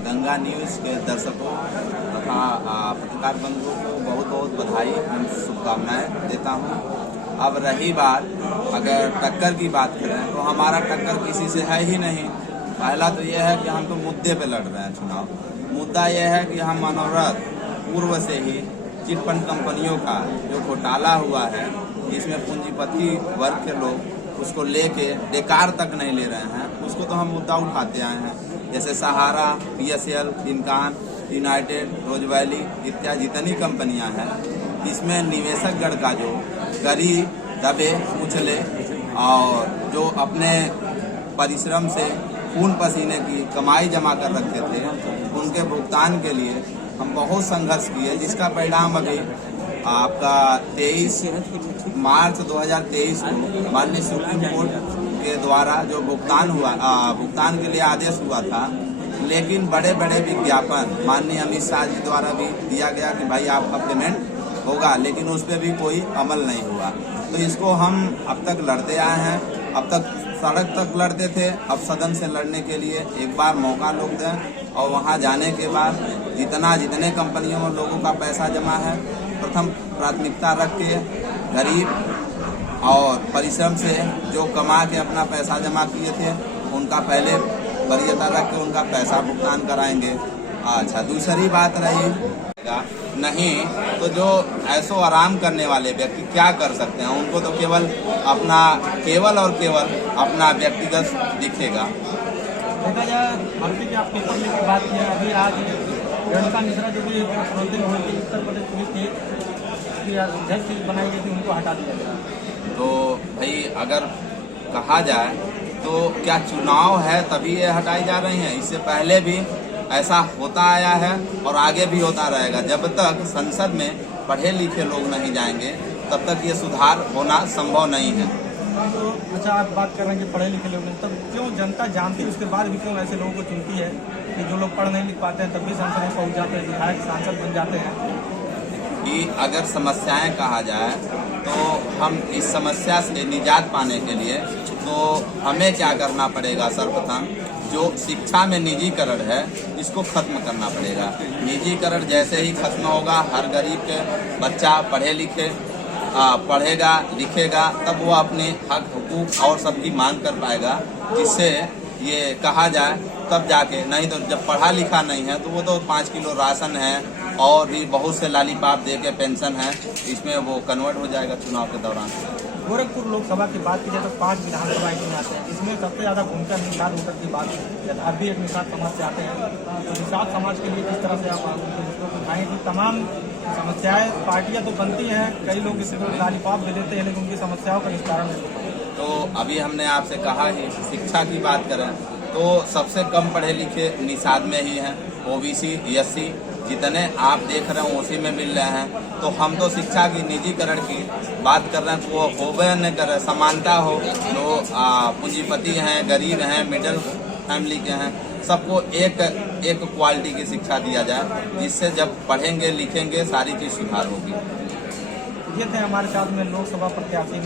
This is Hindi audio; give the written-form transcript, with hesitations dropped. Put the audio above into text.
गंगा न्यूज़ के दर्शकों तथा पत्रकार बंधुओं को बहुत बहुत बधाई एवं शुभकामनाएं देता हूं। अब रही बात अगर टक्कर की बात करें तो हमारा टक्कर किसी से है ही नहीं। पहला तो यह है कि हम तो मुद्दे पे लड़ रहे हैं चुनाव। मुद्दा यह है कि हम मनोरथ पूर्व से ही चिटफंड कंपनियों का जो घोटाला हुआ है, जिसमें पूंजीपति वर्ग के लोग उसको लेके बेकार तक नहीं ले रहे हैं, उसको तो हम मुद्दा उठाते आए हैं। जैसे सहारा, BSL, इनकान, यूनाइटेड, रोज वैली इत्यादि जितनी कंपनियां हैं, इसमें निवेशक गण का जो गरीब दबे कुचले और जो अपने परिश्रम से खून पसीने की कमाई जमा कर रखते थे, उनके भुगतान के लिए हम बहुत संघर्ष किए, जिसका परिणाम अभी आपका 23 मार्च 2023 को माननीय सुप्रीम कोर्ट के द्वारा जो भुगतान के लिए आदेश हुआ था, लेकिन बड़े बड़े विज्ञापन माननीय अमित शाह जी द्वारा भी दिया गया कि भाई आपका पेमेंट होगा, लेकिन उस पर भी कोई अमल नहीं हुआ। तो इसको हम अब तक लड़ते आए हैं। अब तक सड़क तक लड़ते थे, अब सदन से लड़ने के लिए एक बार मौका लोग दें और वहां जाने के बाद जितने कंपनियों में लोगों का पैसा जमा है, प्रथम प्राथमिकता रख के गरीब और परिश्रम से जो कमा के अपना पैसा जमा किए थे, उनका पहले वरीयता रख के उनका पैसा भुगतान कराएंगे। अच्छा, दूसरी बात रही नहीं तो जो ऐसो आराम करने वाले व्यक्ति क्या कर सकते हैं, उनको तो केवल अपना व्यक्तिगत दिखेगा। देखा जाए भर्ती की आप पेपर लेके बात किया, अभी आज रेणुका मिश्रा जो भी मुख्यमंत्री होने के उत्तर प्रदेश पुलिस की अध्यक्ष बनाई गई थी, उनको हटा दिया गया। तो भाई अगर कहा जाए तो क्या चुनाव है तभी ये हटाई जा रही हैं? इससे पहले भी ऐसा होता आया है और आगे भी होता रहेगा। जब तक संसद में पढ़े लिखे लोग नहीं जाएंगे, तब तक ये सुधार होना संभव नहीं है। तो अच्छा, आप बात कर रहे हैं कि पढ़े लिखे लोग, तब क्यों जनता जानती है उसके बाद भी क्यों ऐसे लोगों को चुनती है कि जो लोग पढ़ नहीं लिख पाते हैं तब भी संसद में पहुंच जाते हैं, विधायक सांसद बन जाते हैं? कि अगर समस्याएं कहा जाए तो हम इस समस्या से निजात पाने के लिए तो हमें क्या करना पड़ेगा? सर्वप्रथम जो शिक्षा में निजीकरण है, इसको खत्म करना पड़ेगा। निजीकरण जैसे ही खत्म होगा, हर गरीब के बच्चा पढ़े लिखे पढ़ेगा लिखेगा, तब वो अपने हक हुकूक और सबकी मांग कर पाएगा, जिससे ये कहा जाए तब जाके। नहीं तो जब पढ़ा लिखा नहीं है तो वो तो 5 किलो राशन है और भी बहुत से लालीपाप दे के पेंशन है, इसमें वो कन्वर्ट हो जाएगा चुनाव के दौरान। गोरखपुर लोकसभा की बात की जाए तो 5 विधानसभा इसमें आते हैं, इसमें सबसे ज़्यादा भूमिका निषाद वोटर की बात है। आप भी एक निषाद समाज से आते हैं, तो निषाद समाज के लिए किस तरह से आप उठाएंगे कि तमाम समस्याएं, पार्टियां तो बनती हैं, कई लोग इसको लालीपाप दे देते हैं, लेकिन उनकी समस्याओं का निस्तारण नहीं होता। तो अभी हमने आपसे कहा ही, शिक्षा की बात करें तो सबसे कम पढ़े लिखे निषाद में ही हैं। OBC SC जितने आप देख रहे हैं उसी में मिल रहे हैं। तो हम तो शिक्षा की निजीकरण की बात कर रहे हैं, तो वो होवे न करे, समानता हो। जो पूंजीपति हैं, गरीब हैं, मिडिल फैमिली के हैं, सबको एक क्वालिटी की शिक्षा दिया जाए, जिससे जब पढ़ेंगे लिखेंगे सारी चीज़ सुधार होगी। ये थे हमारे साथ में लोकसभा प्रत्याशी